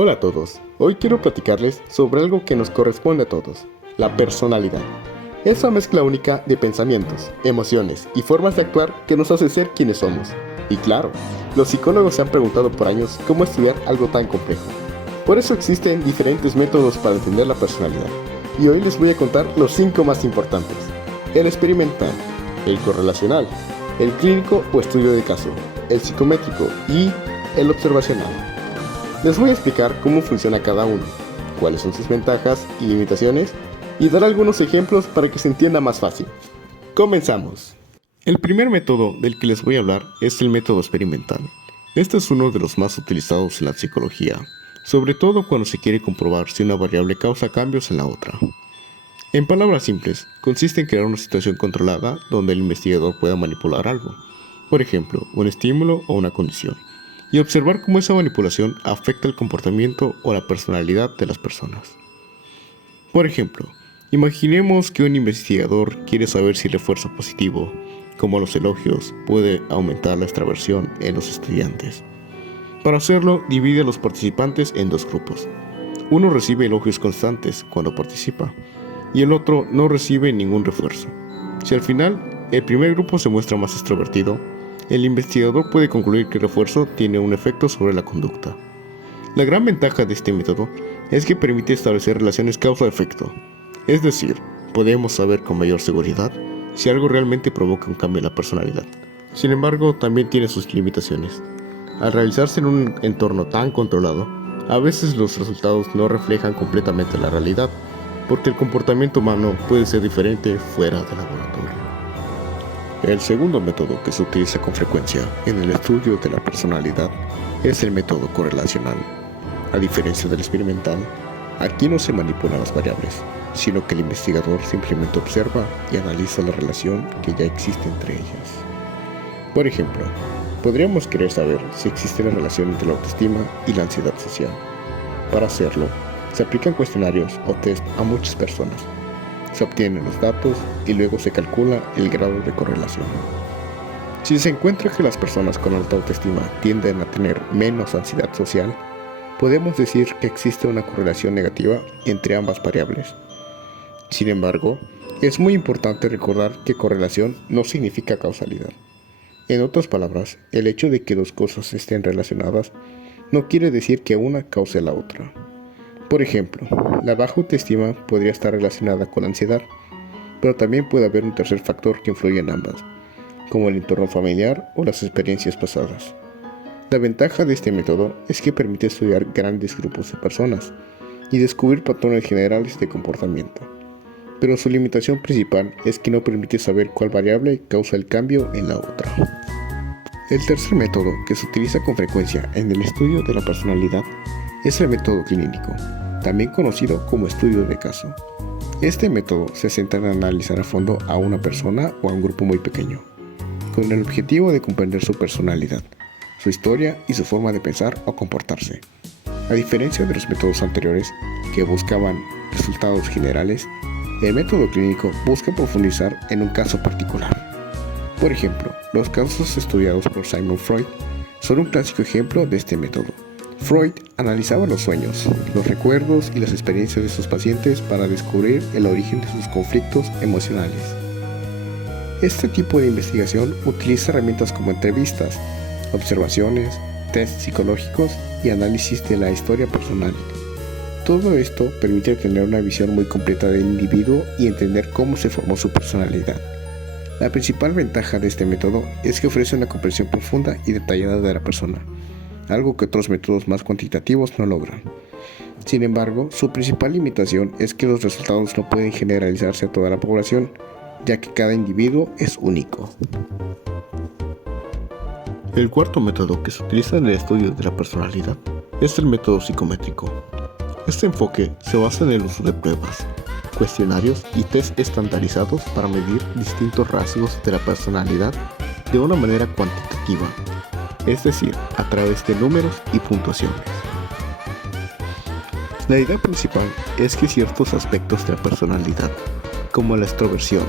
Hola a todos, hoy quiero platicarles sobre algo que nos corresponde a todos, la personalidad. Esa mezcla única de pensamientos, emociones y formas de actuar que nos hace ser quienes somos. Y claro, los psicólogos se han preguntado por años cómo estudiar algo tan complejo. Por eso existen diferentes métodos para entender la personalidad. Y hoy les voy a contar los 5 más importantes. El experimental, el correlacional, el clínico o estudio de caso, el psicométrico y el observacional. Les voy a explicar cómo funciona cada uno, cuáles son sus ventajas y limitaciones y dar algunos ejemplos para que se entienda más fácil. Comenzamos. El primer método del que les voy a hablar es el método experimental. Este es uno de los más utilizados en la psicología, sobre todo cuando se quiere comprobar si una variable causa cambios en la otra. En palabras simples, consiste en crear una situación controlada donde el investigador pueda manipular algo, por ejemplo, un estímulo o una condición, y observar cómo esa manipulación afecta el comportamiento o la personalidad de las personas. Por ejemplo, imaginemos que un investigador quiere saber si el refuerzo positivo, como los elogios, puede aumentar la extraversión en los estudiantes. Para hacerlo, divide a los participantes en dos grupos. Uno recibe elogios constantes cuando participa, y el otro no recibe ningún refuerzo. Si al final el primer grupo se muestra más extrovertido, el investigador puede concluir que el refuerzo tiene un efecto sobre la conducta. La gran ventaja de este método es que permite establecer relaciones causa-efecto, es decir, podemos saber con mayor seguridad si algo realmente provoca un cambio en la personalidad. Sin embargo, también tiene sus limitaciones. Al realizarse en un entorno tan controlado, a veces los resultados no reflejan completamente la realidad, porque el comportamiento humano puede ser diferente fuera del laboratorio. El segundo método que se utiliza con frecuencia en el estudio de la personalidad es el método correlacional. A diferencia del experimental, aquí no se manipulan las variables, sino que el investigador simplemente observa y analiza la relación que ya existe entre ellas. Por ejemplo, podríamos querer saber si existe la relación entre la autoestima y la ansiedad social. Para hacerlo, se aplican cuestionarios o test a muchas personas. Se obtienen los datos y luego se calcula el grado de correlación. Si se encuentra que las personas con alta autoestima tienden a tener menos ansiedad social, podemos decir que existe una correlación negativa entre ambas variables. Sin embargo, es muy importante recordar que correlación no significa causalidad. En otras palabras, el hecho de que dos cosas estén relacionadas no quiere decir que una cause la otra. Por ejemplo, la baja autoestima podría estar relacionada con la ansiedad, pero también puede haber un tercer factor que influye en ambas, como el entorno familiar o las experiencias pasadas. La ventaja de este método es que permite estudiar grandes grupos de personas y descubrir patrones generales de comportamiento, pero su limitación principal es que no permite saber cuál variable causa el cambio en la otra. El tercer método que se utiliza con frecuencia en el estudio de la personalidad es el método clínico, también conocido como estudio de caso. Este método se centra en analizar a fondo a una persona o a un grupo muy pequeño, con el objetivo de comprender su personalidad, su historia y su forma de pensar o comportarse. A diferencia de los métodos anteriores, que buscaban resultados generales, el método clínico busca profundizar en un caso particular. Por ejemplo, los casos estudiados por Sigmund Freud son un clásico ejemplo de este método. Freud analizaba los sueños, los recuerdos y las experiencias de sus pacientes para descubrir el origen de sus conflictos emocionales. Este tipo de investigación utiliza herramientas como entrevistas, observaciones, tests psicológicos y análisis de la historia personal. Todo esto permite tener una visión muy completa del individuo y entender cómo se formó su personalidad. La principal ventaja de este método es que ofrece una comprensión profunda y detallada de la persona, algo que otros métodos más cuantitativos no logran. Sin embargo, su principal limitación es que los resultados no pueden generalizarse a toda la población, ya que cada individuo es único. El cuarto método que se utiliza en el estudio de la personalidad es el método psicométrico. Este enfoque se basa en el uso de pruebas, cuestionarios y test estandarizados para medir distintos rasgos de la personalidad de una manera cuantitativa, es decir, a través de números y puntuaciones. La idea principal es que ciertos aspectos de la personalidad, como la extroversión,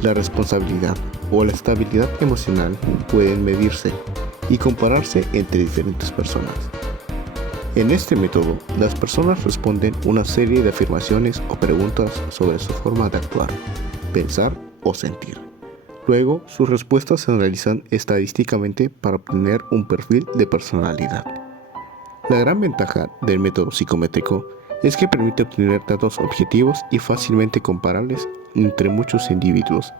la responsabilidad o la estabilidad emocional, pueden medirse y compararse entre diferentes personas. En este método, las personas responden una serie de afirmaciones o preguntas sobre su forma de actuar, pensar o sentir. Luego, sus respuestas se analizan estadísticamente para obtener un perfil de personalidad. La gran ventaja del método psicométrico es que permite obtener datos objetivos y fácilmente comparables entre muchos individuos.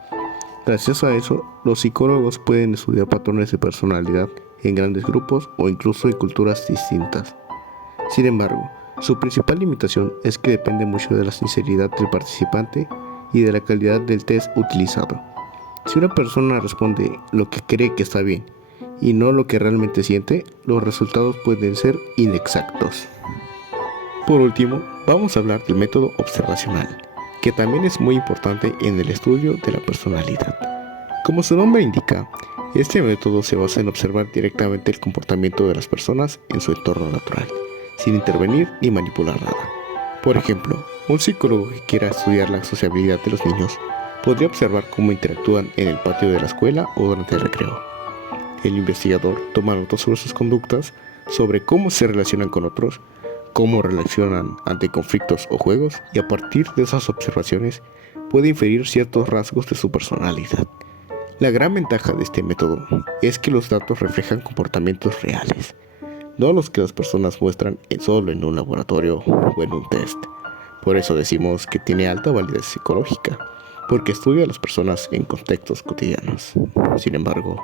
Gracias a eso, los psicólogos pueden estudiar patrones de personalidad en grandes grupos o incluso en culturas distintas. Sin embargo, su principal limitación es que depende mucho de la sinceridad del participante y de la calidad del test utilizado. Si una persona responde lo que cree que está bien y no lo que realmente siente, los resultados pueden ser inexactos. Por último, vamos a hablar del método observacional, que también es muy importante en el estudio de la personalidad. Como su nombre indica, este método se basa en observar directamente el comportamiento de las personas en su entorno natural, sin intervenir ni manipular nada. Por ejemplo, un psicólogo que quiera estudiar la sociabilidad de los niños podría observar cómo interactúan en el patio de la escuela o durante el recreo. El investigador toma notas sobre sus conductas, sobre cómo se relacionan con otros, cómo reaccionan ante conflictos o juegos, y a partir de esas observaciones puede inferir ciertos rasgos de su personalidad. La gran ventaja de este método es que los datos reflejan comportamientos reales, no los que las personas muestran solo en un laboratorio o en un test. Por eso decimos que tiene alta validez psicológica, porque estudia a las personas en contextos cotidianos. Sin embargo,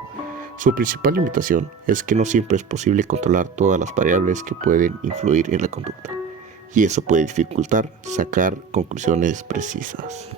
su principal limitación es que no siempre es posible controlar todas las variables que pueden influir en la conducta, y eso puede dificultar sacar conclusiones precisas.